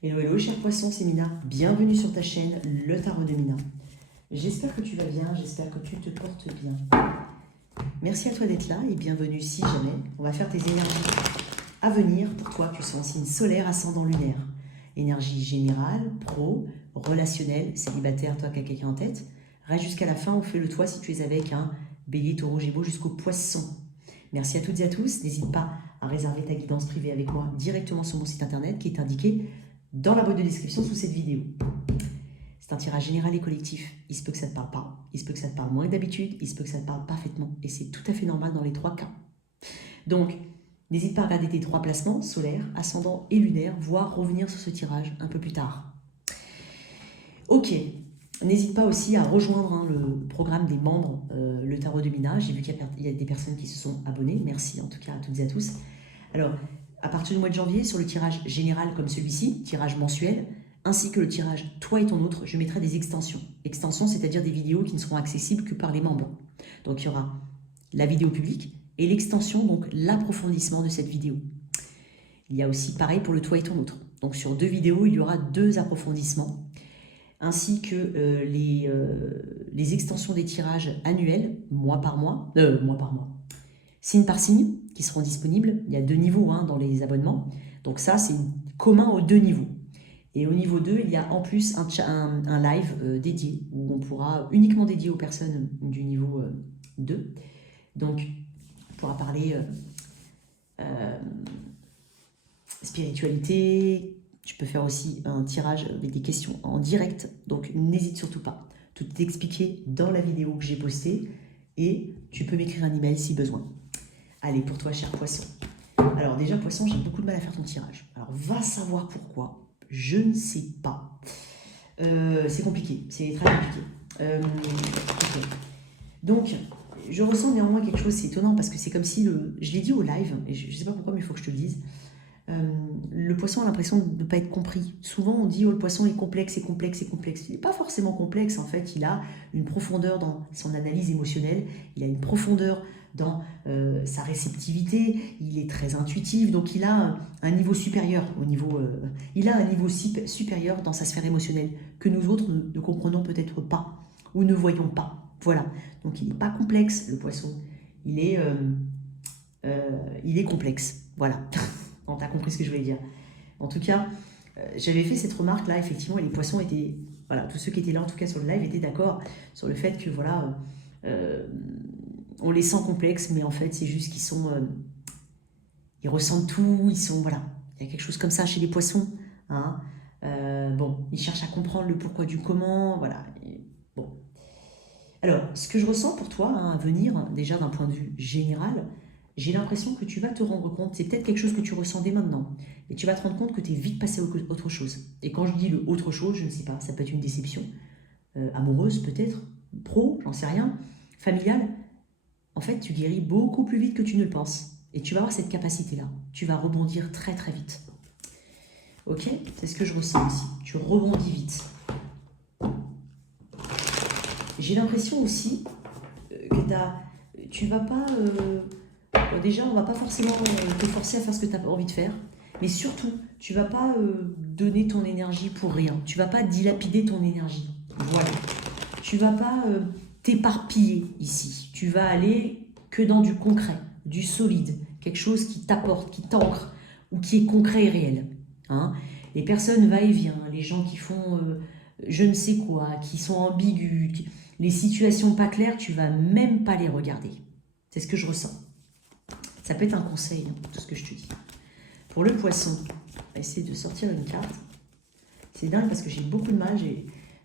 Hello, hello, cher poisson, c'est Mina. Bienvenue sur ta chaîne, le tarot de Mina. J'espère que tu vas bien, j'espère que tu te portes bien. Merci à toi d'être là et bienvenue si jamais. On va faire tes énergies à venir pour toi, tu sois en signe solaire, ascendant lunaire. Énergie générale, pro, relationnelle, célibataire, toi qui as quelqu'un en tête. Reste jusqu'à la fin, on fait le toit si tu es avec un bélier, taureau, gémeaux jusqu'au poisson. Merci à toutes et à tous. N'hésite pas à réserver ta guidance privée avec moi directement sur mon site internet qui est indiqué dans la boîte de description sous cette vidéo. C'est un tirage général et collectif. Il se peut que ça ne te parle pas, il se peut que ça te parle moins que d'habitude, il se peut que ça te parle parfaitement. Et c'est tout à fait normal dans les trois cas. Donc, n'hésite pas à regarder tes trois placements, solaire, ascendant et lunaire, voire revenir sur ce tirage un peu plus tard. Ok, n'hésite pas aussi à rejoindre le programme des membres, le tarot de Mina. J'ai vu qu'il y a des personnes qui se sont abonnées. Merci en tout cas à toutes et à tous. Alors, à partir du mois de janvier, sur le tirage général comme celui-ci, tirage mensuel, ainsi que le tirage Toi et ton autre, je mettrai des extensions. Extensions, c'est-à-dire des vidéos qui ne seront accessibles que par les membres. Donc, il y aura la vidéo publique et l'extension, donc l'approfondissement de cette vidéo. Il y a aussi pareil pour le Toi et ton autre. Donc, sur 2 vidéos, il y aura 2 approfondissements, ainsi que les extensions des tirages annuels, mois par mois, signe par signe, qui seront disponibles. Il y a 2 niveaux dans les abonnements. Donc ça, c'est commun aux 2 niveaux. Et au niveau 2, il y a en plus un live dédié, où on pourra uniquement dédié aux personnes du niveau 2. Donc, on pourra parler spiritualité. Tu peux faire aussi un tirage avec des questions en direct. Donc, n'hésite surtout pas. Tout est expliqué dans la vidéo que j'ai postée. Et tu peux m'écrire un email si besoin. Allez, pour toi, cher poisson. Alors déjà, poisson, j'ai beaucoup de mal à faire ton tirage. Alors, va savoir pourquoi. Je ne sais pas. C'est compliqué. C'est très compliqué. Okay. Donc, je ressens néanmoins quelque chose. C'est étonnant parce que c'est comme si, je l'ai dit au live, et je ne sais pas pourquoi, mais il faut que je te le dise. Le poisson a l'impression de ne pas être compris. Souvent, on dit « Oh, le poisson est complexe, c'est complexe, c'est complexe ». Il n'est pas forcément complexe. En fait, il a une profondeur dans son analyse émotionnelle. Il a une profondeur dans sa réceptivité, il est très intuitif, donc il a un niveau supérieur supérieur dans sa sphère émotionnelle que nous autres ne comprenons peut-être pas ou ne voyons pas. Voilà, donc il n'est pas complexe, le poisson, il est complexe, voilà. On t'a compris ce que je voulais dire. En tout cas, j'avais fait cette remarque là, effectivement, et les poissons étaient, voilà, tous ceux qui étaient là en tout cas sur le live étaient d'accord sur le fait que voilà, on les sent complexes, mais en fait, c'est juste qu'ils sont... ils ressentent tout, ils sont... Voilà, il y a quelque chose comme ça chez les poissons. Bon, ils cherchent à comprendre le pourquoi du comment, voilà. Bon. Alors, ce que je ressens pour toi, à venir, déjà d'un point de vue général, j'ai l'impression que tu vas te rendre compte, c'est peut-être quelque chose que tu ressens dès maintenant, mais tu vas te rendre compte que tu es vite passé à autre chose. Et quand je dis le autre chose, je ne sais pas, ça peut être une déception, amoureuse peut-être, pro, j'en sais rien, familiale. En fait, tu guéris beaucoup plus vite que tu ne le penses. Et tu vas avoir cette capacité-là. Tu vas rebondir très très vite. Ok? C'est ce que je ressens ici. Tu rebondis vite. J'ai l'impression aussi que tu vas pas... déjà, on va pas forcément te forcer à faire ce que tu as envie de faire. Mais surtout, tu vas pas donner ton énergie pour rien. Tu vas pas dilapider ton énergie. Voilà. Tu vas pas... t'éparpiller ici. Tu vas aller que dans du concret, du solide, quelque chose qui t'apporte, qui t'ancre, ou qui est concret et réel. Les personnes va-et-vient, les gens qui font je ne sais quoi, qui sont ambigus, les situations pas claires, tu vas même pas les regarder. C'est ce que je ressens. Ça peut être un conseil, tout ce que je te dis. Pour le poisson, on va essayer de sortir une carte. C'est dingue parce que j'ai beaucoup de mal,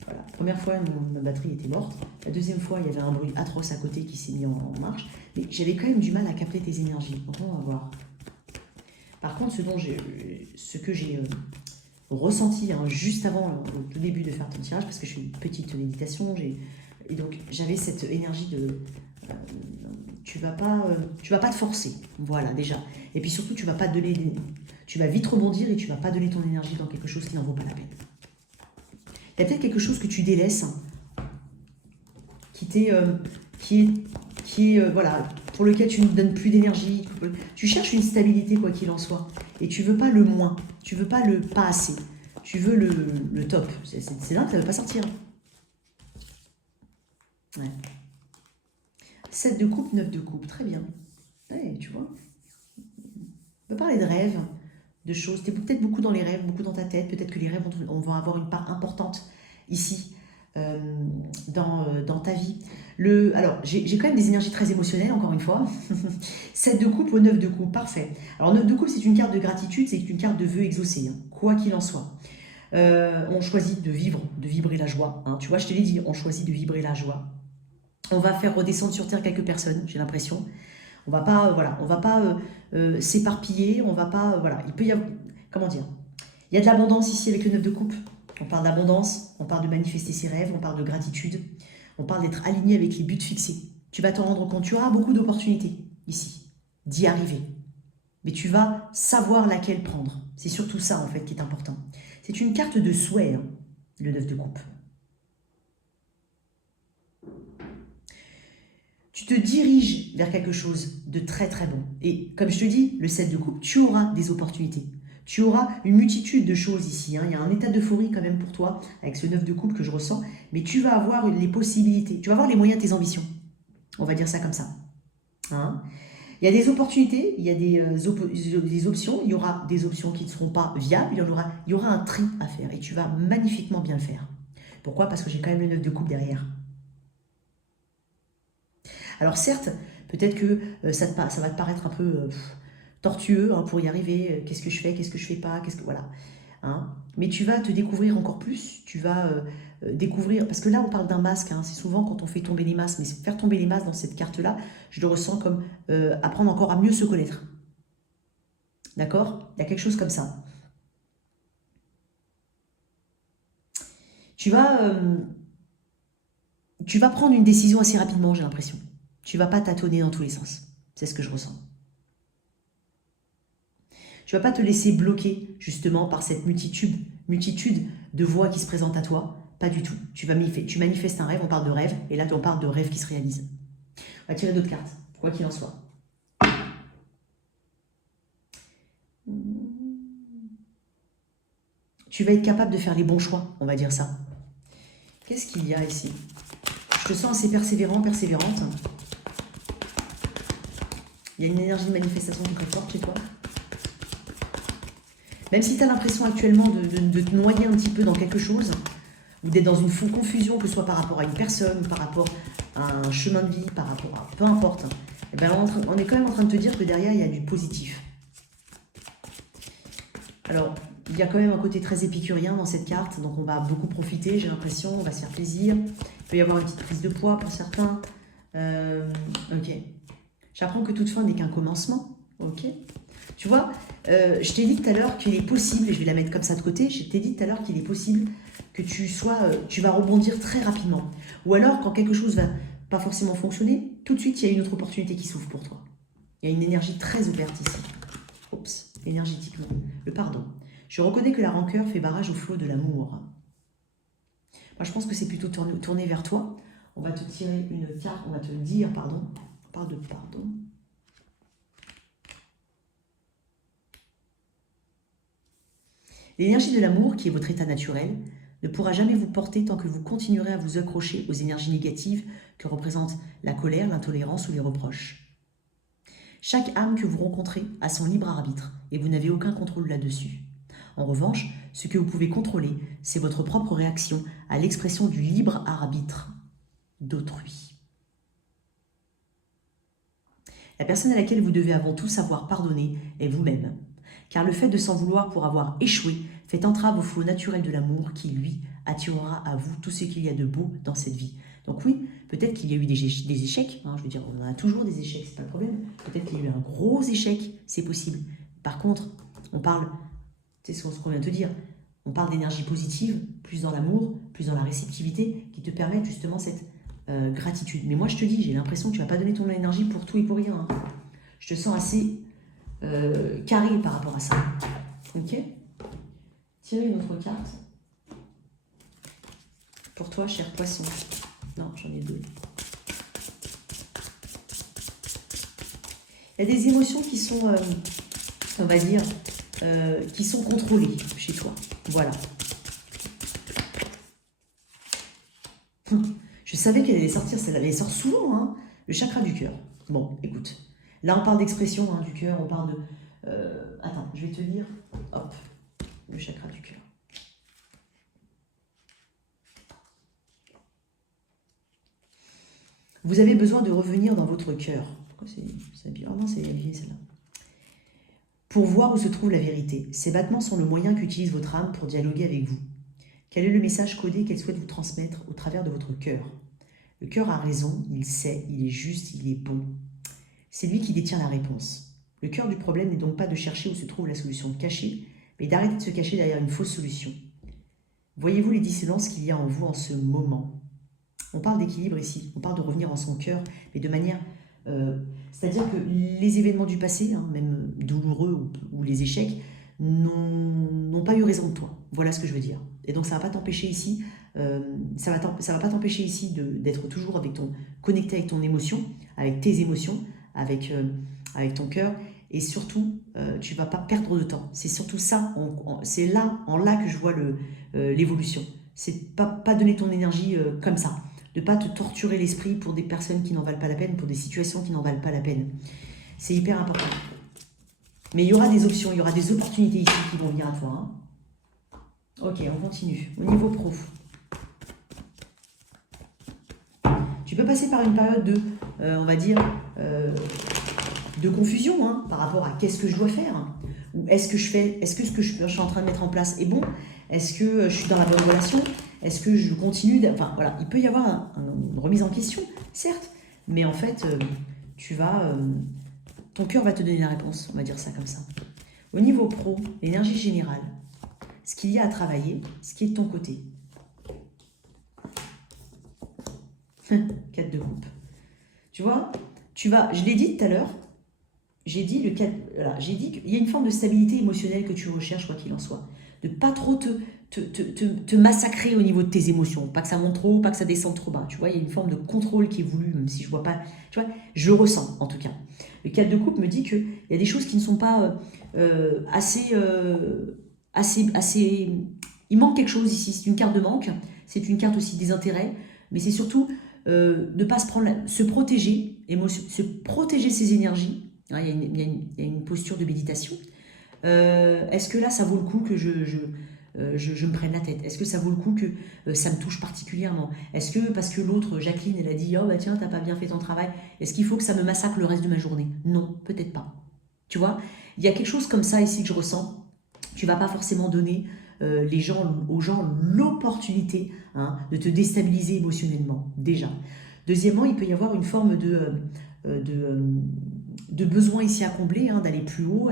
voilà. Première fois, ma batterie était morte. La deuxième fois, il y avait un bruit atroce à côté qui s'est mis en marche. Mais j'avais quand même du mal à capter tes énergies. Donc, on va voir. Par contre, ce que j'ai ressenti juste avant, au tout début de faire ton tirage, parce que je fais une petite méditation, et donc j'avais cette énergie de... tu vas pas te forcer. Voilà, déjà. Et puis surtout, tu vas vite rebondir et tu vas pas donner ton énergie dans quelque chose qui n'en vaut pas la peine. Il y a peut-être quelque chose que tu délaisses, qui est voilà, pour lequel tu ne donnes plus d'énergie. Tu cherches une stabilité, quoi qu'il en soit. Et tu ne veux pas le moins, tu ne veux pas le pas assez. Tu veux le top. C'est dingue, ça ne veut pas sortir. Ouais. 7 de coupe, 9 de coupe. Très bien. Ouais, tu vois. On peut parler de rêves, de choses. Tu es peut-être beaucoup dans les rêves, beaucoup dans ta tête. Peut-être que les rêves vont avoir une part importante ici, dans ta vie. Alors, j'ai quand même des énergies très émotionnelles, encore une fois. 7 de coupe au 9 de coupe, parfait. Alors, 9 de coupe, c'est une carte de gratitude, c'est une carte de vœux exaucés, hein, quoi qu'il en soit. On choisit de vibrer la joie. Hein. Tu vois, je te l'ai dit, on choisit de vibrer la joie. On va faire redescendre sur Terre quelques personnes, j'ai l'impression. On va pas, voilà, on va pas s'éparpiller, on va pas, voilà. Il peut y avoir, comment dire, il y a de l'abondance ici avec le 9 de coupe. On parle d'abondance, on parle de manifester ses rêves, on parle de gratitude, on parle d'être aligné avec les buts fixés. Tu vas t'en rendre compte, tu auras beaucoup d'opportunités ici, d'y arriver. Mais tu vas savoir laquelle prendre. C'est surtout ça, en fait, qui est important. C'est une carte de souhait, hein, le 9 de coupe. Tu te diriges vers quelque chose de très très bon. Et comme je te dis, le 7 de coupe, tu auras des opportunités. Tu auras une multitude de choses ici. Hein. Il y a un état d'euphorie quand même pour toi, avec ce 9 de coupe que je ressens. Mais tu vas avoir les possibilités, tu vas avoir les moyens de tes ambitions. On va dire ça comme ça. Hein. Il y a des opportunités, il y a des options. Il y aura des options qui ne seront pas viables. Il y aura un tri à faire. Et tu vas magnifiquement bien le faire. Pourquoi? Parce que j'ai quand même le 9 de coupe derrière. Alors certes, peut-être que ça va te paraître un peu tortueux, hein, pour y arriver. Qu'est-ce que je fais pas, voilà. Hein. Mais tu vas te découvrir encore plus, tu vas découvrir, parce que là on parle d'un masque, hein, c'est souvent quand on fait tomber les masques, mais faire tomber les masques dans cette carte-là, je le ressens comme apprendre encore à mieux se connaître. D'accord? Il y a quelque chose comme ça. Tu vas prendre une décision assez rapidement, j'ai l'impression. Tu vas pas tâtonner dans tous les sens. C'est ce que je ressens. Tu vas pas te laisser bloquer justement par cette multitude de voix qui se présentent à toi. Pas du tout. Tu manifestes un rêve, on parle de rêve, et là on parle de rêve qui se réalise. On va tirer d'autres cartes, quoi qu'il en soit. Tu vas être capable de faire les bons choix, on va dire ça. Qu'est-ce qu'il y a ici? Je te sens assez persévérant, persévérante. Il y a une énergie de manifestation qui est très forte chez toi. Même si tu as l'impression actuellement de te noyer un petit peu dans quelque chose, ou d'être dans une confusion, que ce soit par rapport à une personne, par rapport à un chemin de vie, par rapport à peu importe, eh ben on est quand même en train de te dire que derrière, il y a du positif. Alors, il y a quand même un côté très épicurien dans cette carte, donc on va beaucoup profiter, j'ai l'impression, on va se faire plaisir. Il peut y avoir une petite prise de poids pour certains. Ok. J'apprends que toute fin n'est qu'un commencement. Ok. Tu vois, je t'ai dit tout à l'heure qu'il est possible, et je vais la mettre comme ça de côté, je t'ai dit tout à l'heure qu'il est possible que tu vas rebondir très rapidement. Ou alors, quand quelque chose va pas forcément fonctionner, tout de suite, il y a une autre opportunité qui s'ouvre pour toi. Il y a une énergie très ouverte ici. Oups, énergétiquement. Le pardon. Je reconnais que la rancœur fait barrage au flot de l'amour. Moi, je pense que c'est plutôt tourné vers toi. On va te tirer une carte, on va te dire, pardon. On parle de pardon. L'énergie de l'amour, qui est votre état naturel, ne pourra jamais vous porter tant que vous continuerez à vous accrocher aux énergies négatives que représentent la colère, l'intolérance ou les reproches. Chaque âme que vous rencontrez a son libre arbitre et vous n'avez aucun contrôle là-dessus. En revanche, ce que vous pouvez contrôler, c'est votre propre réaction à l'expression du libre arbitre d'autrui. La personne à laquelle vous devez avant tout savoir pardonner est vous-même. Car le fait de s'en vouloir pour avoir échoué fait entrave au flot naturel de l'amour qui, lui, attirera à vous tout ce qu'il y a de beau dans cette vie. Donc oui, peut-être qu'il y a eu des échecs, hein, je veux dire, on en a toujours des échecs, c'est pas le problème. Peut-être qu'il y a eu un gros échec, c'est possible. Par contre, on parle, c'est ce qu'on vient de te dire, on parle d'énergie positive, plus dans l'amour, plus dans la réceptivité, qui te permettent justement cette gratitude. Mais moi je te dis, j'ai l'impression que tu vas pas donner ton énergie pour tout et pour rien. Hein. Je te sens assez carré par rapport à ça. Ok? Tirez une autre carte. Pour toi, cher poisson. Non, j'en ai deux. Il y a des émotions qui sont, on va dire, qui sont contrôlées chez toi. Voilà. savais qu'elle allait sortir, celle-là, elle sort souvent, hein, le chakra du cœur. Bon, écoute, là on parle d'expression hein, du cœur, on parle de... attends, je vais te lire, hop, le chakra du cœur. Vous avez besoin de revenir dans votre cœur. Pourquoi c'est bien? Ah non, c'est vieille celle-là. Pour voir où se trouve la vérité. Ces battements sont le moyen qu'utilise votre âme pour dialoguer avec vous. Quel est le message codé qu'elle souhaite vous transmettre au travers de votre cœur? Le cœur a raison, il sait, il est juste, il est bon. C'est lui qui détient la réponse. Le cœur du problème n'est donc pas de chercher où se trouve la solution cachée, mais d'arrêter de se cacher derrière une fausse solution. Voyez-vous les dissonances qu'il y a en vous en ce moment? On parle d'équilibre ici, on parle de revenir en son cœur, mais de manière... c'est-à-dire que les événements du passé, hein, même douloureux ou les échecs, n'ont pas eu raison de toi. Voilà ce que je veux dire. Et donc ça ne va pas t'empêcher ici, ça va pas t'empêcher ici d'être toujours connecté avec ton émotion, avec tes émotions, avec ton cœur. Et surtout, tu ne vas pas perdre de temps. C'est surtout ça, c'est là que je vois l'évolution. C'est pas donner ton énergie comme ça. De ne pas te torturer l'esprit pour des personnes qui n'en valent pas la peine, pour des situations qui n'en valent pas la peine. C'est hyper important. Mais il y aura des options, il y aura des opportunités ici qui vont venir à toi. Hein. Ok, on continue. Au niveau pro. Tu peux passer par une période de, on va dire, de confusion hein, par rapport à qu'est-ce que je dois faire. Hein. Ou est-ce que ce que je suis en train de mettre en place est bon? Est-ce que je suis dans la bonne relation? Est-ce que je continue enfin, voilà, il peut y avoir une remise en question, certes. Mais en fait, ton cœur va te donner la réponse, on va dire ça comme ça. Au niveau pro, l'énergie générale, ce qu'il y a à travailler, ce qui est de ton côté. 4 de coupe. Tu vois, je l'ai dit tout à l'heure, j'ai dit qu'il y a une forme de stabilité émotionnelle que tu recherches, quoi qu'il en soit. De ne pas trop te massacrer au niveau de tes émotions. Pas que ça monte trop haut, pas que ça descende trop bas. Tu vois, il y a une forme de contrôle qui est voulu, même si je vois pas... Tu vois, je le ressens, en tout cas. Le 4 de coupe me dit qu'il y a des choses qui ne sont pas assez... Il manque quelque chose ici. C'est une carte de manque. C'est une carte aussi des intérêts. Mais c'est surtout ne pas se protéger, se protéger ses énergies. Hein, il y a une posture de méditation. Est-ce que là, ça vaut le coup que je me prenne la tête? Est-ce que ça vaut le coup que ça me touche particulièrement? Est-ce que, parce que l'autre, Jacqueline, elle a dit « Oh, bah tiens, t'as pas bien fait ton travail. Est-ce qu'il faut que ça me massacre le reste de ma journée ?» Non, peut-être pas. Tu vois, il y a quelque chose comme ça ici que je ressens. Tu vas pas forcément donner aux gens l'opportunité hein, de te déstabiliser émotionnellement, déjà. Deuxièmement, il peut y avoir une forme de besoin ici à combler, hein, d'aller plus haut,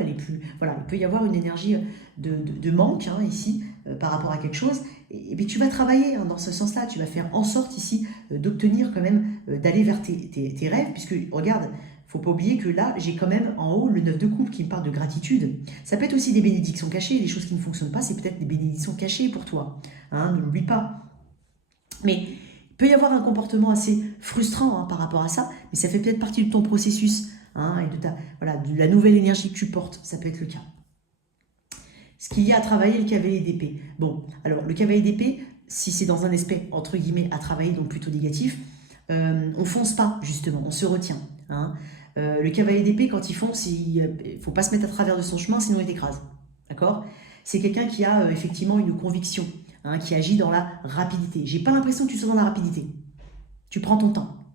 voilà, il peut y avoir une énergie de manque hein, ici par rapport à quelque chose. Et puis tu vas travailler hein, dans ce sens-là, tu vas faire en sorte ici d'obtenir quand même, d'aller vers tes rêves, puisque regarde, il ne faut pas oublier que là, j'ai quand même en haut le 9 de coupe qui me parle de gratitude. Ça peut être aussi des bénédictions cachées, des choses qui ne fonctionnent pas, c'est peut-être des bénédictions cachées pour toi. Hein, ne l'oublie pas. Mais il peut y avoir un comportement assez frustrant hein, par rapport à ça, mais ça fait peut-être partie de ton processus hein, et de la nouvelle énergie que tu portes, ça peut être le cas. Ce qu'il y a à travailler, le cavalier d'épée. Bon, alors le cavalier d'épée, si c'est dans un aspect, entre guillemets, à travailler, donc plutôt négatif, on fonce pas, justement, on se retient. Hein. Le cavalier d'épée, quand il fonce, il ne faut pas se mettre à travers de son chemin, sinon il t'écrase. D'accord? C'est quelqu'un qui a effectivement une conviction, hein, qui agit dans la rapidité. J'ai pas l'impression que tu sois dans la rapidité. Tu prends ton temps.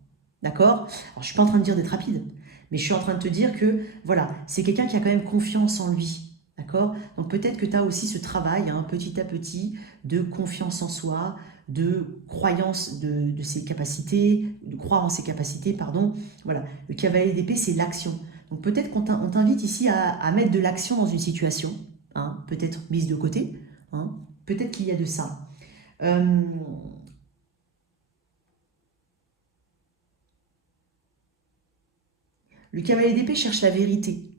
D'accord? Alors, je ne suis pas en train de dire d'être rapide, mais je suis en train de te dire que, voilà, c'est quelqu'un qui a quand même confiance en lui. D'accord? Donc peut-être que tu as aussi ce travail, hein, petit à petit, de confiance en soi, de croyance de ses capacités, de croire en ses capacités, pardon. Voilà, le cavalier d'épée, c'est l'action. Donc peut-être qu'on t'invite ici à mettre de l'action dans une situation, hein, peut-être mise de côté, hein, peut-être qu'il y a de ça. Le cavalier d'épée cherche la vérité.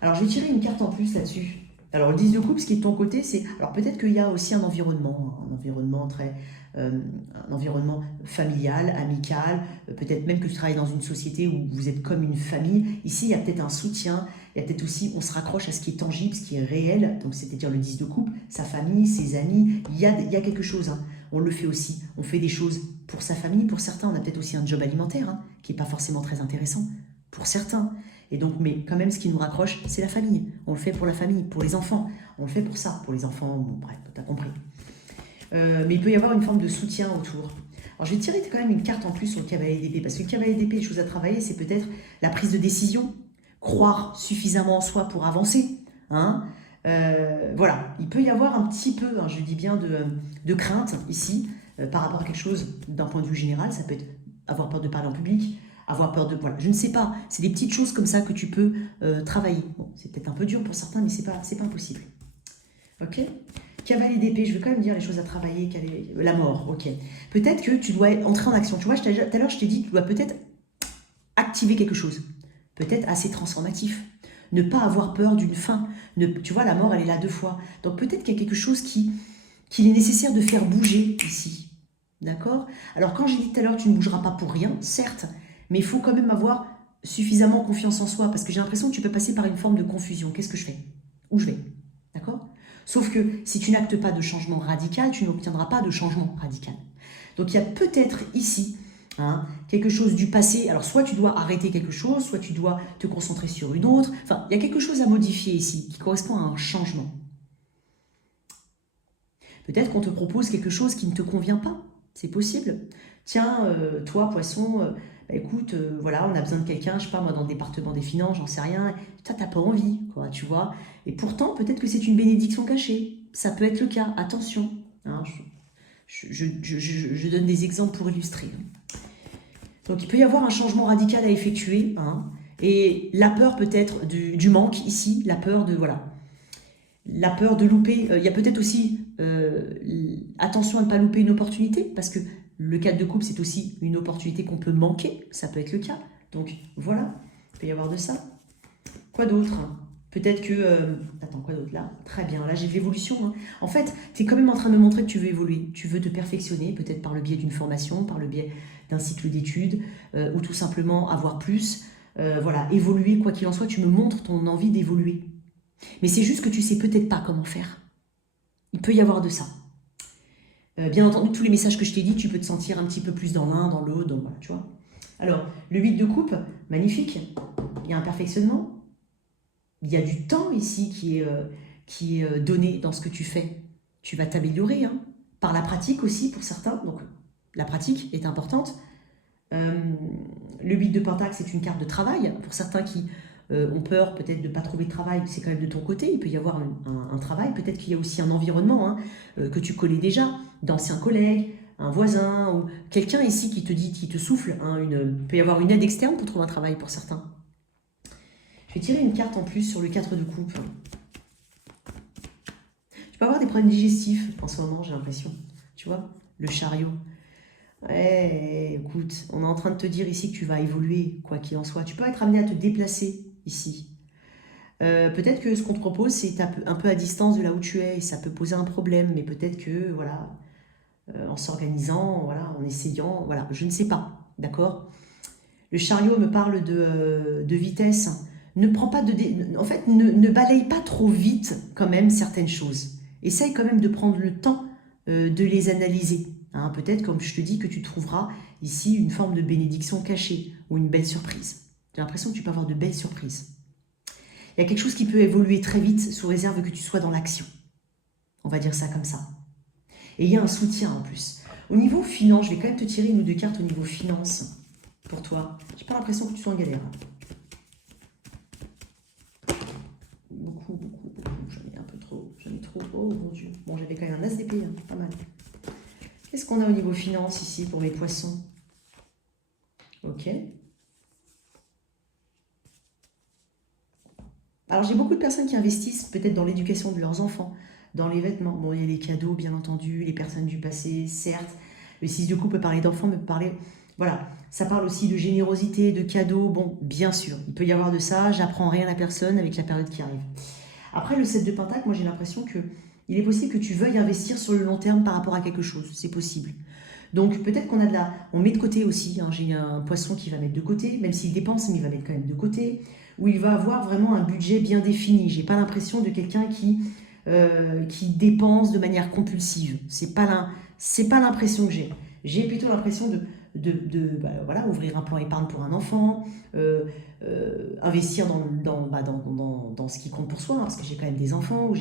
Alors, je vais tirer une carte en plus là-dessus. Alors, le 10 de coupe, ce qui est de ton côté, c'est... Alors, peut-être qu'il y a aussi un environnement un environnement familial, amical, peut-être même que tu travailles dans une société où vous êtes comme une famille. Ici, il y a peut-être un soutien, il y a peut-être aussi, on se raccroche à ce qui est tangible, ce qui est réel, donc c'est-à-dire le 10 de coupe, sa famille, ses amis, il y a quelque chose. Hein. on le fait aussi. On fait des choses pour sa famille. Pour certains, on a peut-être aussi un job alimentaire hein, qui n'est pas forcément très intéressant. Pour certains. Et donc, mais quand même, ce qui nous raccroche, c'est la famille. On le fait pour la famille, pour les enfants. On le fait pour ça. Pour les enfants, bon, bref, t'as compris. Mais il peut y avoir une forme de soutien autour. Alors, je vais tirer quand même une carte en plus sur le cavalier d'épée. Parce que le cavalier d'épée, les choses à travailler, c'est peut-être la prise de décision. Croire suffisamment en soi pour avancer. Hein. Voilà, il peut y avoir un petit peu, hein, je dis bien, de crainte ici, par rapport à quelque chose d'un point de vue général. Ça peut être avoir peur de parler en public, avoir peur de... Voilà, je ne sais pas. C'est des petites choses comme ça que tu peux travailler. Bon, c'est peut-être un peu dur pour certains, mais c'est pas impossible. Ok. Cavalier d'épée, je veux quand même dire les choses à travailler. La mort, ok. Peut-être que tu dois entrer en action. Tu vois, tout à l'heure, je t'ai dit que tu dois peut-être activer quelque chose. Peut-être assez transformatif. Ne pas avoir peur d'une fin. Tu vois, la mort, elle est là 2 fois. Donc peut-être qu'il y a quelque chose qu'il est nécessaire de faire bouger ici. D'accord? Alors quand j'ai dit tout à l'heure, tu ne bougeras pas pour rien, certes, mais il faut quand même avoir suffisamment confiance en soi, parce que j'ai l'impression que tu peux passer par une forme de confusion. Qu'est-ce que je fais? Où je vais? D'accord? Sauf que si tu n'actes pas de changement radical, tu n'obtiendras pas de changement radical. Donc il y a peut-être ici hein, quelque chose du passé. Alors soit tu dois arrêter quelque chose, soit tu dois te concentrer sur une autre. Enfin, il y a quelque chose à modifier ici qui correspond à un changement. Peut-être qu'on te propose quelque chose qui ne te convient pas. C'est possible. Tiens, toi, poisson, bah, écoute, voilà, on a besoin de quelqu'un, je sais pas, moi, dans le département des finances, j'en sais rien. Toi, t'as pas envie, quoi, tu vois. Et pourtant, peut-être que c'est une bénédiction cachée. Ça peut être le cas. Attention. Hein, je donne des exemples pour illustrer. Donc, il peut y avoir un changement radical à effectuer. Hein, et la peur peut-être du manque ici, la peur de, voilà, la peur de louper. Il y a peut-être aussi, attention à ne pas louper une opportunité, parce que le cadre de couple, c'est aussi une opportunité qu'on peut manquer. Ça peut être le cas. Donc, voilà, il peut y avoir de ça. Quoi d'autre? Peut-être que... attends, quoi d'autre là? Très bien, là j'ai de l'évolution. Hein. En fait, tu es quand même en train de me montrer que tu veux évoluer. Tu veux te perfectionner, peut-être par le biais d'une formation, par le biais d'un cycle d'études, ou tout simplement avoir plus. Voilà, évoluer, quoi qu'il en soit, tu me montres ton envie d'évoluer. Mais c'est juste que tu sais peut-être pas comment faire. Il peut y avoir de ça. Bien entendu, tous les messages que je t'ai dit, tu peux te sentir un petit peu plus dans l'un, dans l'autre, donc voilà, tu vois. Alors, le 8 de coupe, magnifique. Il y a un perfectionnement. Il y a du temps ici qui est donné dans ce que tu fais. Tu vas t'améliorer, hein, par la pratique aussi pour certains. Donc, la pratique est importante. Le 8 de pentacle, c'est une carte de travail. Pour certains qui ont peur peut-être de ne pas trouver de travail, c'est quand même de ton côté. Il peut y avoir un travail. Peut-être qu'il y a aussi un environnement hein, que tu connais déjà, d'anciens collègues, un voisin ou quelqu'un ici qui te dit, qui te souffle. Hein, il peut y avoir une aide externe pour trouver un travail pour certains. Je vais tirer une carte en plus sur le 4 de coupe. Tu peux avoir des problèmes digestifs en ce moment, j'ai l'impression. Tu vois, le chariot. Ouais, écoute, on est en train de te dire ici que tu vas évoluer, quoi qu'il en soit. Tu peux être amené à te déplacer ici. Peut-être que ce qu'on te propose, c'est un peu à distance de là où tu es et ça peut poser un problème. Mais peut-être que, voilà, en s'organisant, voilà, en essayant, voilà, je ne sais pas, d'accord? Le chariot me parle de vitesse. Ne prends pas en fait, ne balaye pas trop vite quand même certaines choses. Essaye quand même de prendre le temps de les analyser. Hein, peut-être, comme je te dis, que tu trouveras ici une forme de bénédiction cachée ou une belle surprise. J'ai l'impression que tu peux avoir de belles surprises. Il y a quelque chose qui peut évoluer très vite sous réserve que tu sois dans l'action. On va dire ça comme ça. Et il y a un soutien en plus. Au niveau finance, je vais quand même te tirer une ou deux cartes au niveau finance pour toi. J'ai pas l'impression que tu sois en galère. Beaucoup. J'en ai un peu trop. J'en ai trop. Oh mon Dieu. Bon, j'avais quand même un as d'épée, hein, pas mal. Qu'est-ce qu'on a au niveau finance ici pour mes poissons? Ok. Alors, j'ai beaucoup de personnes qui investissent peut-être dans l'éducation de leurs enfants, dans les vêtements. Bon, il y a les cadeaux, bien entendu, les personnes du passé, certes. Le 6 de coupe peut parler d'enfants, mais peut parler... Voilà, ça parle aussi de générosité, de cadeaux. Bon, bien sûr, il peut y avoir de ça. J'apprends rien à la personne avec la période qui arrive. Après, le 7 de pentacle, moi, j'ai l'impression que il est possible que tu veuilles investir sur le long terme par rapport à quelque chose. C'est possible. Donc, peut-être qu'on a de la... On met de côté aussi. Hein. J'ai un poisson qui va mettre de côté, même s'il dépense, mais il va mettre quand même de côté. Où il va avoir vraiment un budget bien défini. J'ai pas l'impression de quelqu'un qui qui dépense de manière compulsive. C'est pas l'impression que j'ai. J'ai plutôt l'impression voilà, ouvrir un plan épargne pour un enfant, investir dans ce qui compte pour soi, hein, parce que j'ai quand même des enfants, où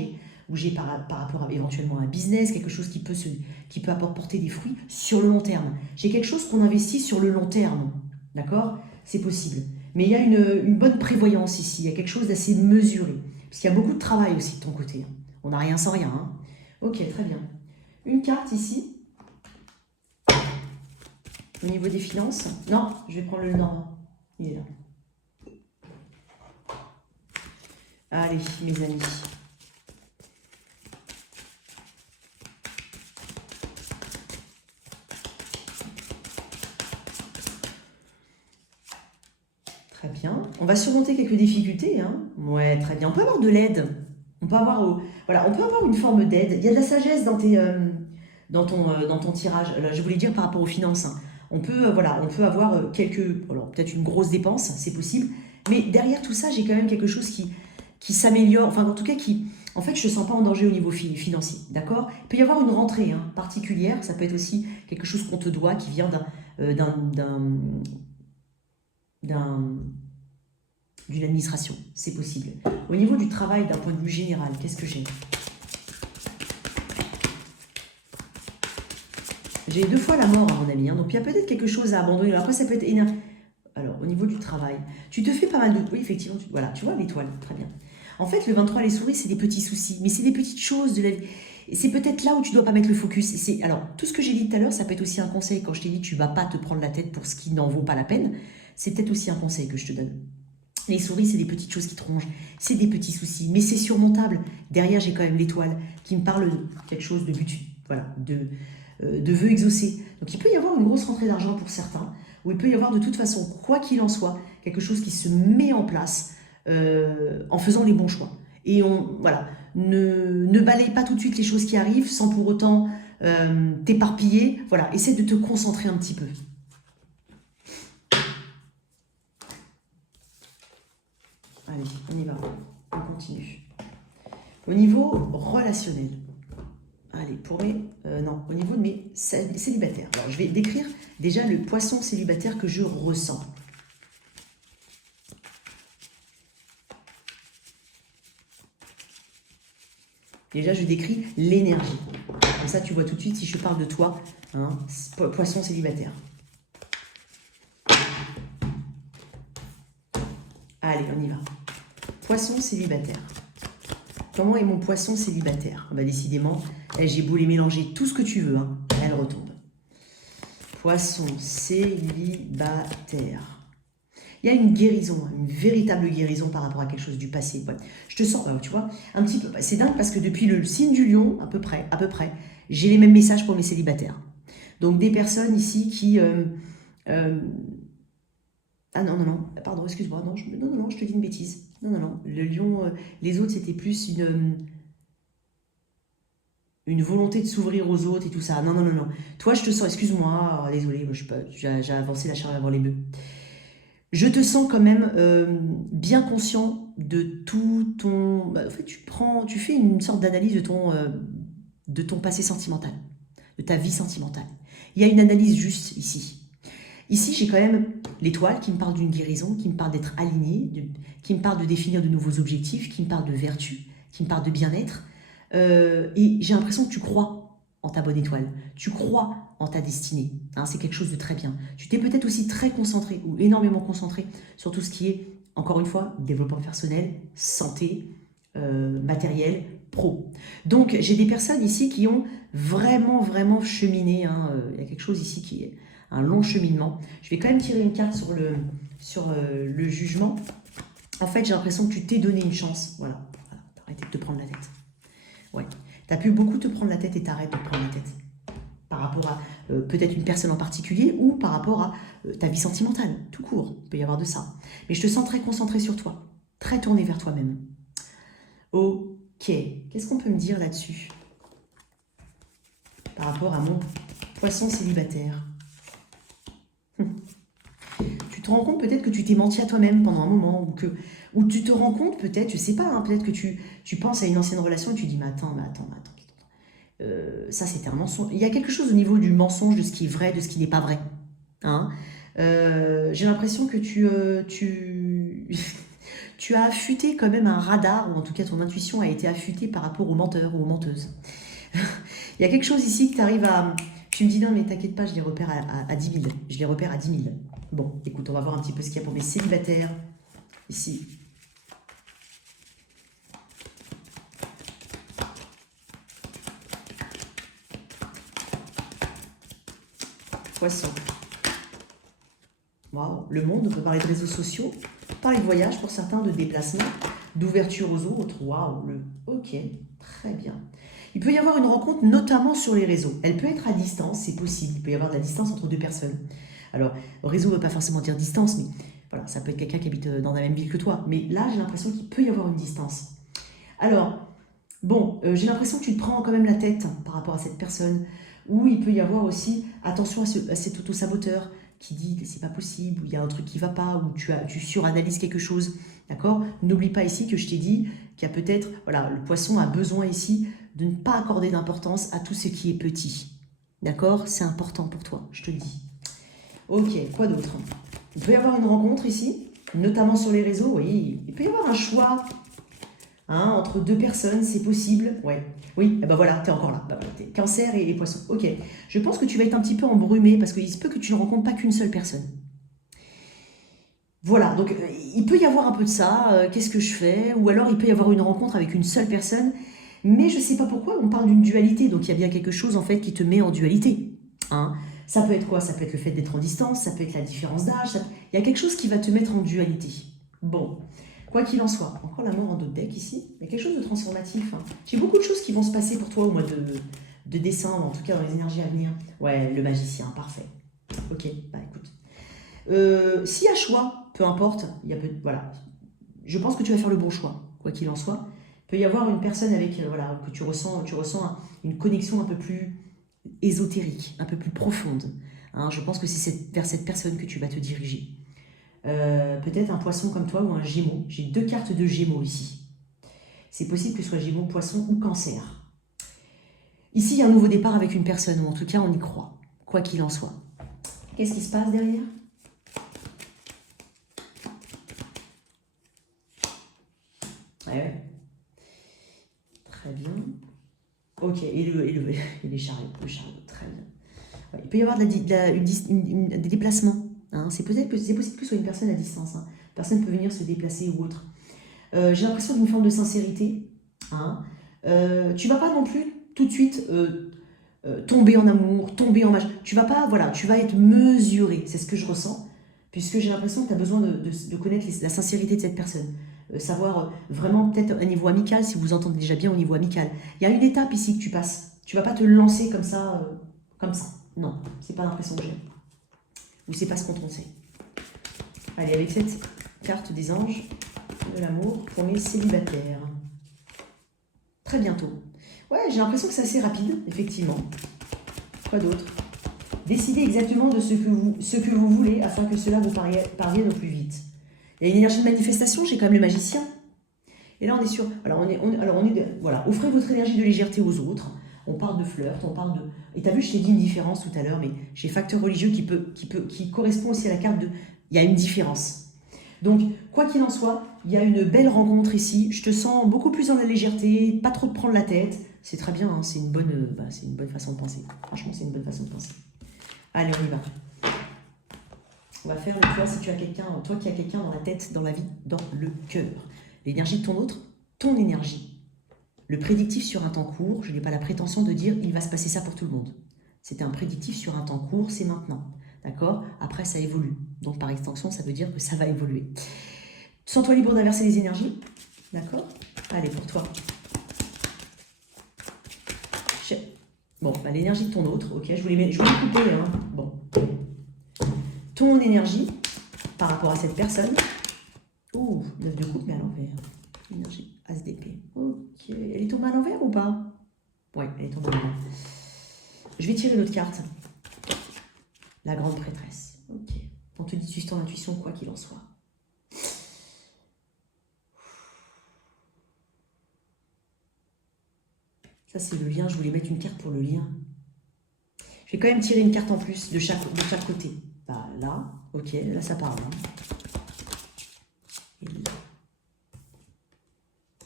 j'ai par rapport à éventuellement un business, quelque chose qui peut apporter des fruits sur le long terme. J'ai quelque chose qu'on investit sur le long terme, d'accord? C'est possible. Mais il y a une bonne prévoyance ici, il y a quelque chose d'assez mesuré, parce qu'il y a beaucoup de travail aussi de ton côté. On n'a rien sans rien. Hein. Ok, très bien. Une carte ici. Au niveau des finances. Non, je vais prendre le Normand. Il est là. Allez, mes amis. Très bien. On va surmonter quelques difficultés. Hein. Ouais, très bien. On peut avoir de l'aide. On peut avoir, voilà, on peut avoir une forme d'aide. Il y a de la sagesse dans ton tirage. Là, je voulais dire par rapport aux finances. Hein. On peut avoir peut-être une grosse dépense, c'est possible. Mais derrière tout ça, j'ai quand même quelque chose qui s'améliore. Enfin, en tout cas, en fait, je ne te sens pas en danger au niveau financier. D'accord? Il peut y avoir une rentrée particulière. Ça peut être aussi quelque chose qu'on te doit, qui vient d'une administration, c'est possible. Au niveau du travail, d'un point de vue général, qu'est-ce que j'ai? J'ai 2 fois la mort, à mon ami, hein, donc il y a peut-être quelque chose à abandonner. Après, ça peut être énervé. Alors, au niveau du travail, tu te fais pas mal de... Oui, effectivement, voilà, tu vois l'étoile, très bien. En fait, le 23, les souris, c'est des petits soucis, mais c'est des petites choses de la vie. C'est peut-être là où tu dois pas mettre le focus. Alors, tout ce que j'ai dit tout à l'heure, ça peut être aussi un conseil. Quand je t'ai dit tu vas pas te prendre la tête pour ce qui n'en vaut pas la peine, c'est peut-être aussi un conseil que je te donne. Les souris, c'est des petites choses qui te rongent, c'est des petits soucis, mais c'est surmontable. Derrière, j'ai quand même l'étoile qui me parle de quelque chose de but, voilà, de vœux exaucés. Donc, il peut y avoir une grosse rentrée d'argent pour certains, ou il peut y avoir de toute façon, quoi qu'il en soit, quelque chose qui se met en place en faisant les bons choix. Et voilà, ne balaye pas tout de suite les choses qui arrivent sans pour autant t'éparpiller. Voilà, essaie de te concentrer un petit peu. Allez, on y va. On continue. Au niveau relationnel. Allez, au niveau de mes célibataires. Alors, je vais décrire déjà le poisson célibataire que je ressens. Déjà, je décris l'énergie. Comme ça, tu vois tout de suite si je parle de toi, hein, poisson célibataire. Allez, on y va. Poisson célibataire. Comment est mon poisson célibataire? Bah, décidément, j'ai beau les mélanger tout ce que tu veux, hein, elle retombe. Poisson célibataire. Il y a une guérison, une véritable guérison par rapport à quelque chose du passé. Ouais. Je te sens, tu vois, un petit peu. C'est dingue parce que depuis le signe du lion, à peu près, j'ai les mêmes messages pour mes célibataires. Donc des personnes ici qui... Ah non, pardon, excuse-moi, non, je te dis une bêtise. Non, le lion, les autres, c'était plus une volonté de s'ouvrir aux autres et tout ça. Non. Toi, je te sens, excuse-moi, désolé, j'ai avancé la charrue avant les bœufs. Je te sens quand même bien conscient de tout ton... Bah, en fait, tu fais une sorte d'analyse de ton passé sentimental, de ta vie sentimentale. Il y a une analyse juste ici. Ici, j'ai quand même l'étoile qui me parle d'une guérison, qui me parle d'être aligné, qui me parle de définir de nouveaux objectifs, qui me parle de vertu, qui me parle de bien-être. Et j'ai l'impression que tu crois en ta bonne étoile. Tu crois en ta destinée. Hein, c'est quelque chose de très bien. Tu t'es peut-être aussi très concentré ou énormément concentré sur tout ce qui est, encore une fois, développement personnel, santé, matériel, pro. Donc, j'ai des personnes ici qui ont vraiment cheminé. Hein, il y a quelque chose ici qui est un long cheminement. Je vais quand même tirer une carte sur le jugement. En fait, j'ai l'impression que tu t'es donné une chance. Voilà. T'as arrêté de te prendre la tête. Ouais. T'as pu beaucoup te prendre la tête et t'arrêtes de te prendre la tête. Par rapport à peut-être une personne en particulier ou par rapport à ta vie sentimentale, tout court. Il peut y avoir de ça. Mais je te sens très concentré sur toi. Très tourné vers toi-même. Ok. Qu'est-ce qu'on peut me dire là-dessus? Par rapport à mon poisson célibataire. Tu te rends compte peut-être que tu t'es menti à toi-même pendant un moment, ou tu te rends compte peut-être, je sais pas, hein, peut-être que tu penses à une ancienne relation et tu dis, mais attends. Ça c'était un mensonge. Il y a quelque chose au niveau du mensonge, de ce qui est vrai, de ce qui n'est pas vrai. Hein. J'ai l'impression que tu as affûté quand même un radar, ou en tout cas ton intuition a été affûtée par rapport aux menteurs ou aux menteuses. Il y a quelque chose ici que tu arrives à... Tu me dis non mais t'inquiète pas, je les repère à 10 000. Je les repère à 10 000. Bon, écoute, on va voir un petit peu ce qu'il y a pour mes célibataires. Ici. Poisson. Waouh, le monde, on peut parler de réseaux sociaux, parler de voyage pour certains, de déplacement, d'ouverture aux autres. Waouh, ok, très bien. Il peut y avoir une rencontre notamment sur les réseaux. Elle peut être à distance, c'est possible. Il peut y avoir de la distance entre deux personnes. Alors, réseau ne veut pas forcément dire distance, mais voilà, ça peut être quelqu'un qui habite dans la même ville que toi. Mais là, j'ai l'impression qu'il peut y avoir une distance. Alors, bon, j'ai l'impression que tu te prends quand même la tête par rapport à cette personne. Ou il peut y avoir aussi, attention à cet auto-saboteur qui dit que c'est pas possible, ou il y a un truc qui va pas, ou tu suranalyses quelque chose. D'accord? N'oublie pas ici que je t'ai dit qu'il y a peut-être, voilà, le poisson a besoin ici de ne pas accorder d'importance à tout ce qui est petit. D'accord? C'est important pour toi, je te le dis. Ok, quoi d'autre? Il peut y avoir une rencontre ici, notamment sur les réseaux, oui. Il peut y avoir un choix entre deux personnes, c'est possible. Ouais. Oui, et ben voilà, t'es encore là. Ben voilà, t'es Cancer et Poisson. Ok. Je pense que tu vas être un petit peu embrumé parce qu'il se peut que tu ne rencontres pas qu'une seule personne. Voilà, donc il peut y avoir un peu de ça. Qu'est-ce que je fais? Ou alors il peut y avoir une rencontre avec une seule personne. Mais je ne sais pas pourquoi on parle d'une dualité. Donc il y a bien quelque chose en fait qui te met en dualité. Hein. Ça peut être quoi? Ça peut être le fait d'être en distance, ça peut être la différence d'âge. Il y a quelque chose qui va te mettre en dualité. Bon. Quoi qu'il en soit, encore la mort en dos de deck ici, il y a quelque chose de transformatif. Hein. J'ai beaucoup de choses qui vont se passer pour toi au mois de décembre, en tout cas dans les énergies à venir. Ouais, le magicien, parfait. Ok, bah écoute. S'il y a choix, peu importe, voilà. Je pense que tu vas faire le bon choix, quoi qu'il en soit. Il peut y avoir une personne avec, voilà, que tu ressens une connexion un peu plus ésotérique, un peu plus profonde. Hein, je pense que c'est vers cette personne que tu vas te diriger. Peut-être un poisson comme toi ou un gémeau. J'ai deux cartes de gémeaux ici. C'est possible que ce soit gémeau, poisson ou cancer. Ici, il y a un nouveau départ avec une personne, ou en tout cas, on y croit, quoi qu'il en soit. Qu'est-ce qui se passe derrière? Ouais. Très bien. Ok, et les chariots, le chariot, très bien. Ouais, il peut y avoir des déplacements. Hein. C'est possible que ce soit une personne à distance. Hein. Personne peut venir se déplacer ou autre. J'ai l'impression d'une forme de sincérité. Hein. Tu vas pas non plus tout de suite tomber en amour, tomber en match. Tu vas pas, voilà, tu vas être mesuré. C'est ce que je ressens, puisque j'ai l'impression que tu as besoin de connaître la sincérité de cette personne. Savoir vraiment peut-être au niveau amical, si vous entendez déjà bien au niveau amical. Il y a une étape ici que tu passes. Tu vas pas te lancer comme ça, Non, c'est pas l'impression que j'ai. Ou c'est pas ce qu'on sait. Allez, avec cette carte des anges de l'amour pour les célibataires. Très bientôt. Ouais, j'ai l'impression que c'est assez rapide, effectivement. Quoi d'autre? Décidez exactement de ce que vous voulez afin que cela vous parvienne au plus vite. Il y a une énergie de manifestation, j'ai quand même le magicien. Et là, on est sur... Voilà, offrez votre énergie de légèreté aux autres. On parle de flirt, on parle de... Et t'as vu, je t'ai dit une différence tout à l'heure, mais j'ai facteur religieux qui correspond aussi à la carte de... Il y a une différence. Donc, quoi qu'il en soit, il y a une belle rencontre ici. Je te sens beaucoup plus dans la légèreté, pas trop te prendre la tête. C'est très bien, hein, c'est une bonne façon de penser. Franchement, c'est une bonne façon de penser. Allez, on y va. On va faire le toi si tu as quelqu'un, toi qui as quelqu'un dans la tête, dans la vie, dans le cœur. L'énergie de ton autre, ton énergie. Le prédictif sur un temps court, je n'ai pas la prétention de dire il va se passer ça pour tout le monde. C'était un prédictif sur un temps court, c'est maintenant. D'accord? Après, ça évolue. Donc, par extension, ça veut dire que ça va évoluer. Sens-toi libre d'inverser les énergies. D'accord? Allez, pour toi. Bon, bah, l'énergie de ton autre. Ok, je voulais couper. Hein. Bon. Ton énergie par rapport à cette personne. Ouh, 9 de coupe, mais à l'envers. Énergie ASDP. Ok. Elle est tombée à l'envers ou pas? Ouais, elle est tombée à l'envers. Je vais tirer l'autre carte. La grande prêtresse. Ok. Ton te dit de suivre ton intuition, quoi qu'il en soit. Ça, c'est le lien. Je voulais mettre une carte pour le lien. Je vais quand même tirer une carte en plus de chaque côté. Bah, là, ok, là, ça parle. Hein. Et là.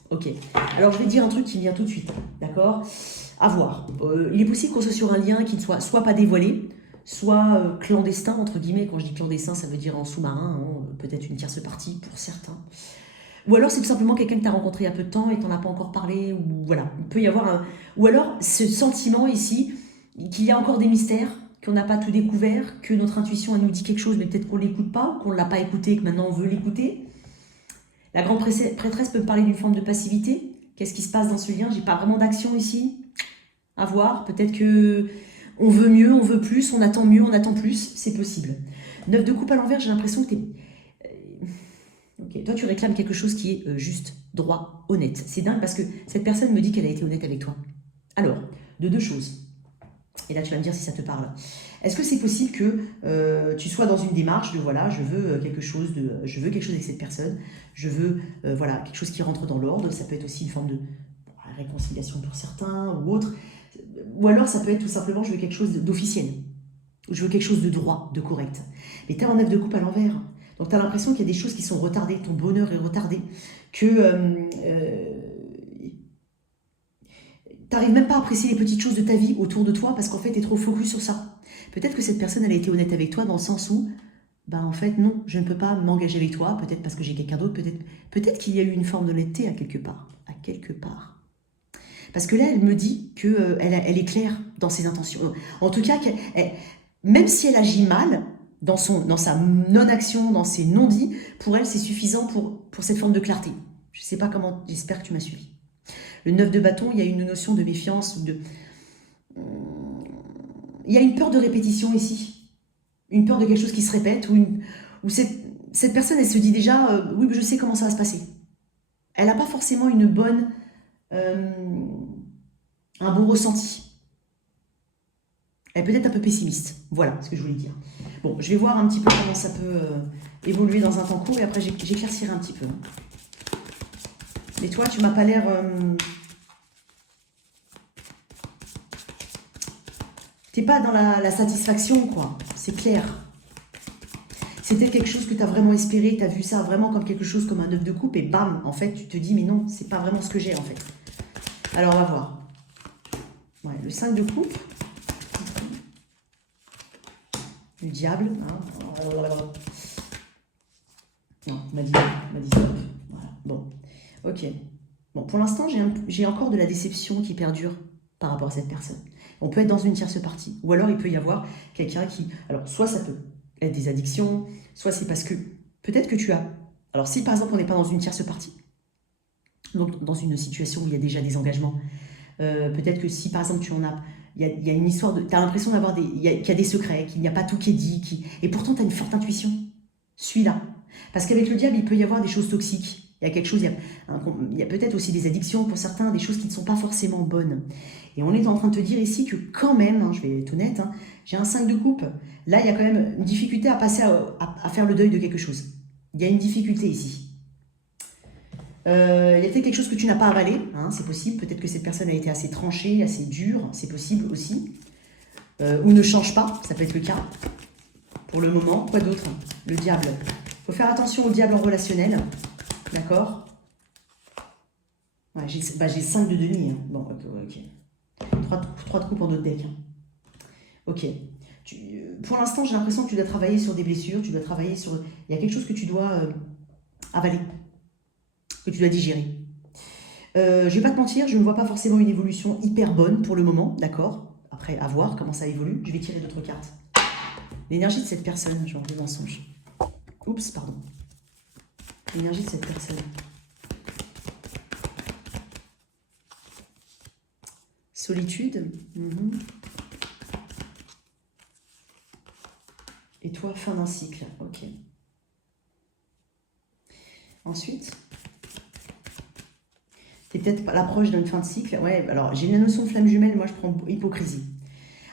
Ok. Alors, je vais dire un truc qui vient tout de suite. D'accord? À voir. Il est possible qu'on soit sur un lien qui ne soit pas dévoilé, soit clandestin, entre guillemets. Quand je dis clandestin, ça veut dire en sous-marin, hein, peut-être une tierce partie pour certains. Ou alors c'est tout simplement quelqu'un que tu as rencontré il y a peu de temps et tu n'en as pas encore parlé. Ou voilà, il peut y avoir un... Ou alors ce sentiment ici, qu'il y a encore des mystères, qu'on n'a pas tout découvert, que notre intuition elle nous dit quelque chose, mais peut-être qu'on ne l'écoute pas, ou qu'on ne l'a pas écouté et que maintenant on veut l'écouter. La grande prêtresse peut me parler d'une forme de passivité. Qu'est-ce qui se passe dans ce lien? J'ai pas vraiment d'action ici. À voir. Peut-être que on veut mieux, on veut plus, on attend mieux, on attend plus. C'est possible. 9 de coupe à l'envers, j'ai l'impression que tu es... Okay. Toi, tu réclames quelque chose qui est juste, droit, honnête. C'est dingue parce que cette personne me dit qu'elle a été honnête avec toi. Alors, de deux choses. Et là, tu vas me dire si ça te parle. Est-ce que c'est possible que tu sois dans une démarche de voilà, je veux quelque chose avec cette personne, je veux voilà, quelque chose qui rentre dans l'ordre. Ça peut être aussi une forme de réconciliation pour certains ou autre. Ou alors, ça peut être tout simplement je veux quelque chose d'officiel. Je veux quelque chose de droit, de correct. Mais tu as un 9 de coupe à l'envers. Donc, tu as l'impression qu'il y a des choses qui sont retardées, ton bonheur est retardé, que tu n'arrives même pas à apprécier les petites choses de ta vie autour de toi parce qu'en fait, tu es trop focus sur ça. Peut-être que cette personne, elle a été honnête avec toi dans le sens où, en fait, non, je ne peux pas m'engager avec toi, peut-être parce que j'ai quelqu'un d'autre, peut-être qu'il y a eu une forme d'honnêteté à quelque part. Parce que là, elle me dit qu'elle elle est claire dans ses intentions. En tout cas, même si elle agit mal, dans sa non-action, dans ses non-dits, pour elle, c'est suffisant pour cette forme de clarté. Je ne sais pas comment, j'espère que tu m'as suivi. Le 9 de bâton, il y a une notion de méfiance, il y a une peur de répétition ici. Une peur de quelque chose qui se répète, où cette personne, elle se dit déjà, oui, je sais comment ça va se passer. Elle n'a pas forcément un bon ressenti. Elle peut être un peu pessimiste. Voilà ce que je voulais dire. Bon, je vais voir un petit peu comment ça peut évoluer dans un temps court et après j'éclaircirai un petit peu. Mais toi, tu m'as pas l'air... T'es pas dans la satisfaction, quoi. C'est clair. C'était quelque chose que tu as vraiment espéré, tu as vu ça vraiment comme quelque chose, comme un 9 de coupe, et bam, en fait, tu te dis, mais non, c'est pas vraiment ce que j'ai, en fait. Alors, on va voir. Ouais, le 5 de coupe. Le diable. Hein. Non, m'a dit stop. Voilà, bon. Ok. Bon, pour l'instant, j'ai encore de la déception qui perdure par rapport à cette personne. On peut être dans une tierce partie. Ou alors, il peut y avoir quelqu'un qui... Alors, soit ça peut être des addictions, soit c'est parce que... Peut-être que tu as... Alors, si par exemple, on n'est pas dans une tierce partie, donc dans une situation où il y a déjà des engagements, peut-être que si par exemple, tu en as... Il y a une histoire de... Tu as l'impression d'avoir qu'il y a des secrets, qu'il n'y a pas tout qui est dit, et pourtant, tu as une forte intuition. Suis-là. Parce qu'avec le diable, il peut y avoir des choses toxiques. Il y a quelque chose, il y a peut-être aussi des addictions pour certains, des choses qui ne sont pas forcément bonnes. Et on est en train de te dire ici que quand même, hein, je vais être honnête, hein, j'ai un 5 de coupe. Là, il y a quand même une difficulté à passer à faire le deuil de quelque chose. Il y a une difficulté ici. Il y a peut-être quelque chose que tu n'as pas avalé, hein, c'est possible. Peut-être que cette personne a été assez tranchée, assez dure, c'est possible aussi. Ou ne change pas, ça peut être le cas. Pour le moment, quoi d'autre? Le diable. Il faut faire attention au diable en relationnel. D'accord? Ouais, j'ai 5 de demi. Hein. Bon, ok. 3 de coupe en autre deck. Hein. Ok. Pour l'instant, j'ai l'impression que tu dois travailler sur des blessures. Tu dois travailler sur... Il y a quelque chose que tu dois avaler. Que tu dois digérer. Je vais pas te mentir, je ne vois pas forcément une évolution hyper bonne pour le moment. D'accord? Après, à voir comment ça évolue. Je vais tirer d'autres cartes. L'énergie de cette personne, genre des mensonges. Oups, pardon. L'énergie de cette personne. Solitude. Et toi, fin d'un cycle. Ok. Ensuite, tu es peut-être à l'approche d'une fin de cycle. Ouais, alors j'ai la notion de flamme jumelle, moi je prends hypocrisie.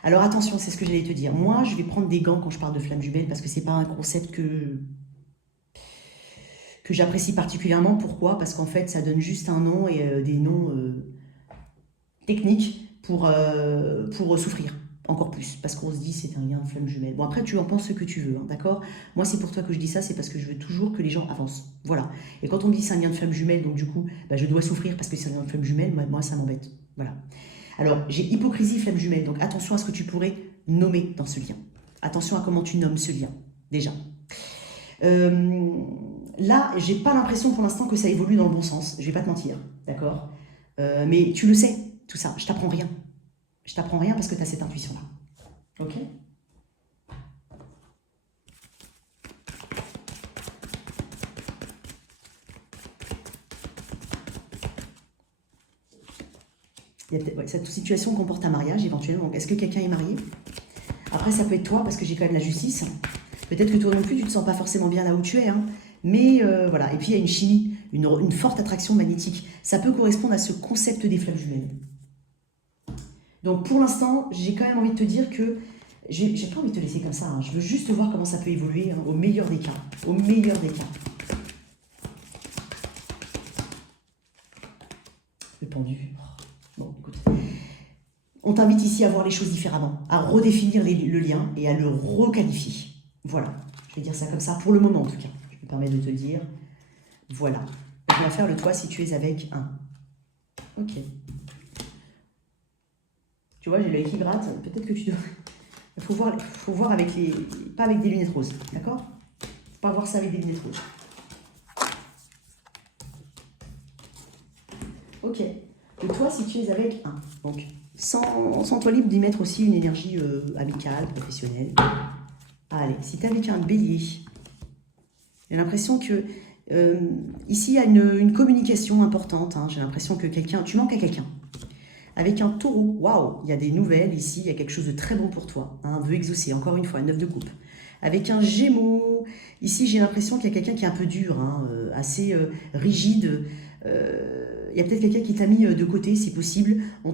Alors attention, c'est ce que j'allais te dire. Moi, je vais prendre des gants quand je parle de flamme jumelle parce que c'est pas un concept que j'apprécie particulièrement. Pourquoi? Parce qu'en fait, ça donne juste un nom et des noms techniques pour souffrir encore plus. Parce qu'on se dit c'est un lien de flamme jumelle. Bon, après, tu en penses ce que tu veux, hein, d'accord? Moi, c'est pour toi que je dis ça, c'est parce que je veux toujours que les gens avancent. Voilà. Et quand on me dit c'est un lien de flamme jumelle, donc du coup, bah, je dois souffrir parce que c'est un lien de flamme jumelle, moi ça m'embête. Voilà. Alors, j'ai hypocrisie, flamme jumelle, donc attention à ce que tu pourrais nommer dans ce lien. Attention à comment tu nommes ce lien, déjà. Là, j'ai pas l'impression pour l'instant que ça évolue dans le bon sens, je vais pas te mentir, d'accord? Mais tu le sais, tout ça, je t'apprends rien. Je t'apprends rien parce que tu as cette intuition-là. Ok? Cette situation comporte un mariage éventuellement. Est-ce que quelqu'un est marié? Après, ça peut être toi parce que j'ai quand même la justice. Peut-être que toi non plus, tu ne te sens pas forcément bien là où tu es. Hein. Mais voilà. Et puis, il y a une chimie, une forte attraction magnétique. Ça peut correspondre à ce concept des flammes jumelles. Donc, pour l'instant, j'ai quand même envie de te dire que j'ai pas envie de te laisser comme ça. Hein. Je veux juste voir comment ça peut évoluer, hein, au meilleur des cas. Au meilleur des cas. Le pendu. Bon, écoute. On t'invite ici à voir les choses différemment, à redéfinir le lien et à le requalifier. Voilà, je vais dire ça comme ça, pour le moment en tout cas. Je me permets de te dire, voilà. On va faire le toi si tu es avec un. Ok. Tu vois, j'ai l'œil qui gratte, peut-être que tu dois... Il faut voir avec les... Pas avec des lunettes roses, d'accord? Faut pas voir ça avec des lunettes roses. Ok. Le toi si tu es avec un. Donc, sans toi libre d'y mettre aussi une énergie amicale, professionnelle. Allez, si tu es avec un bélier, j'ai l'impression que ici, il y a une communication importante. Hein, j'ai l'impression que tu manques à quelqu'un. Avec un taureau, waouh, il y a des nouvelles ici, il y a quelque chose de très bon pour toi. Un vœu exaucé, encore une fois, 9 de coupe. Avec un gémeaux, ici, j'ai l'impression qu'il y a quelqu'un qui est un peu dur, hein, assez rigide. Il y a peut-être quelqu'un qui t'a mis de côté, si possible. On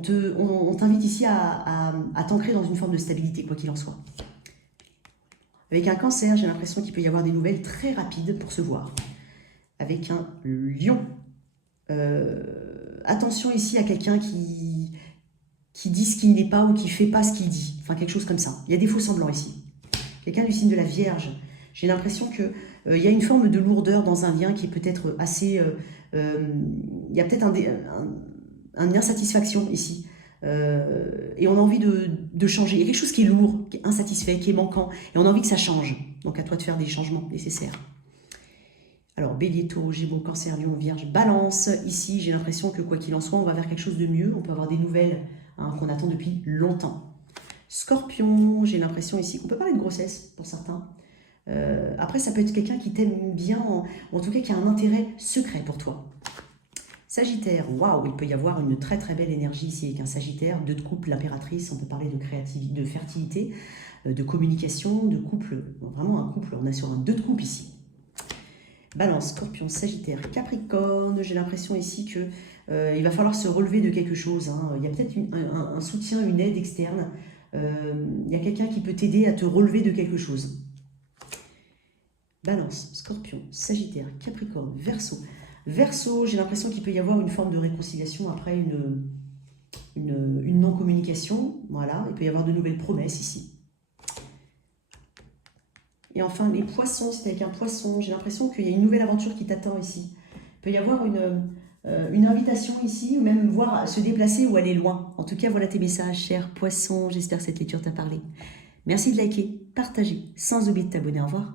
t'invite ici à t'ancrer dans une forme de stabilité, quoi qu'il en soit. Avec un cancer, j'ai l'impression qu'il peut y avoir des nouvelles très rapides pour se voir. Avec un lion, attention ici à quelqu'un qui dit ce qu'il n'est pas ou qui ne fait pas ce qu'il dit. Enfin, quelque chose comme ça. Il y a des faux semblants ici. Quelqu'un du signe de la Vierge, j'ai l'impression qu'il y a une forme de lourdeur dans un lien qui est peut-être assez... il y a peut-être une insatisfaction ici. Et on a envie de changer. Il y a quelque chose qui est lourd, qui est insatisfait, qui est manquant. Et on a envie que ça change. Donc à toi de faire des changements nécessaires. Alors Bélier, Taureau, Gémeaux, Cancer, Lion, Vierge, Balance. Ici, j'ai l'impression que quoi qu'il en soit, on va vers quelque chose de mieux. On peut avoir des nouvelles qu'on attend depuis longtemps. Scorpion, j'ai l'impression ici qu'on peut parler de grossesse pour certains. Après, ça peut être quelqu'un qui t'aime bien, ou en tout cas qui a un intérêt secret pour toi. Sagittaire, waouh, il peut y avoir une très très belle énergie ici avec un Sagittaire, 2 de couple, l'impératrice, on peut parler de créativité, de fertilité, de communication, de couple, vraiment un couple, on est sur un 2 de couple ici. Balance, Scorpion, Sagittaire, Capricorne, j'ai l'impression ici que il va falloir se relever de quelque chose, hein. Il y a peut-être un soutien, une aide externe, il y a quelqu'un qui peut t'aider à te relever de quelque chose. Balance, Scorpion, Sagittaire, Capricorne, Verseau. Verseau, j'ai l'impression qu'il peut y avoir une forme de réconciliation après une non-communication. Voilà, il peut y avoir de nouvelles promesses ici. Et enfin, les poissons, c'est avec un poisson. J'ai l'impression qu'il y a une nouvelle aventure qui t'attend ici. Il peut y avoir une invitation ici, ou même voir se déplacer ou aller loin. En tout cas, voilà tes messages, chers poissons. J'espère que cette lecture t'a parlé. Merci de liker, partager, sans oublier de t'abonner. Au revoir.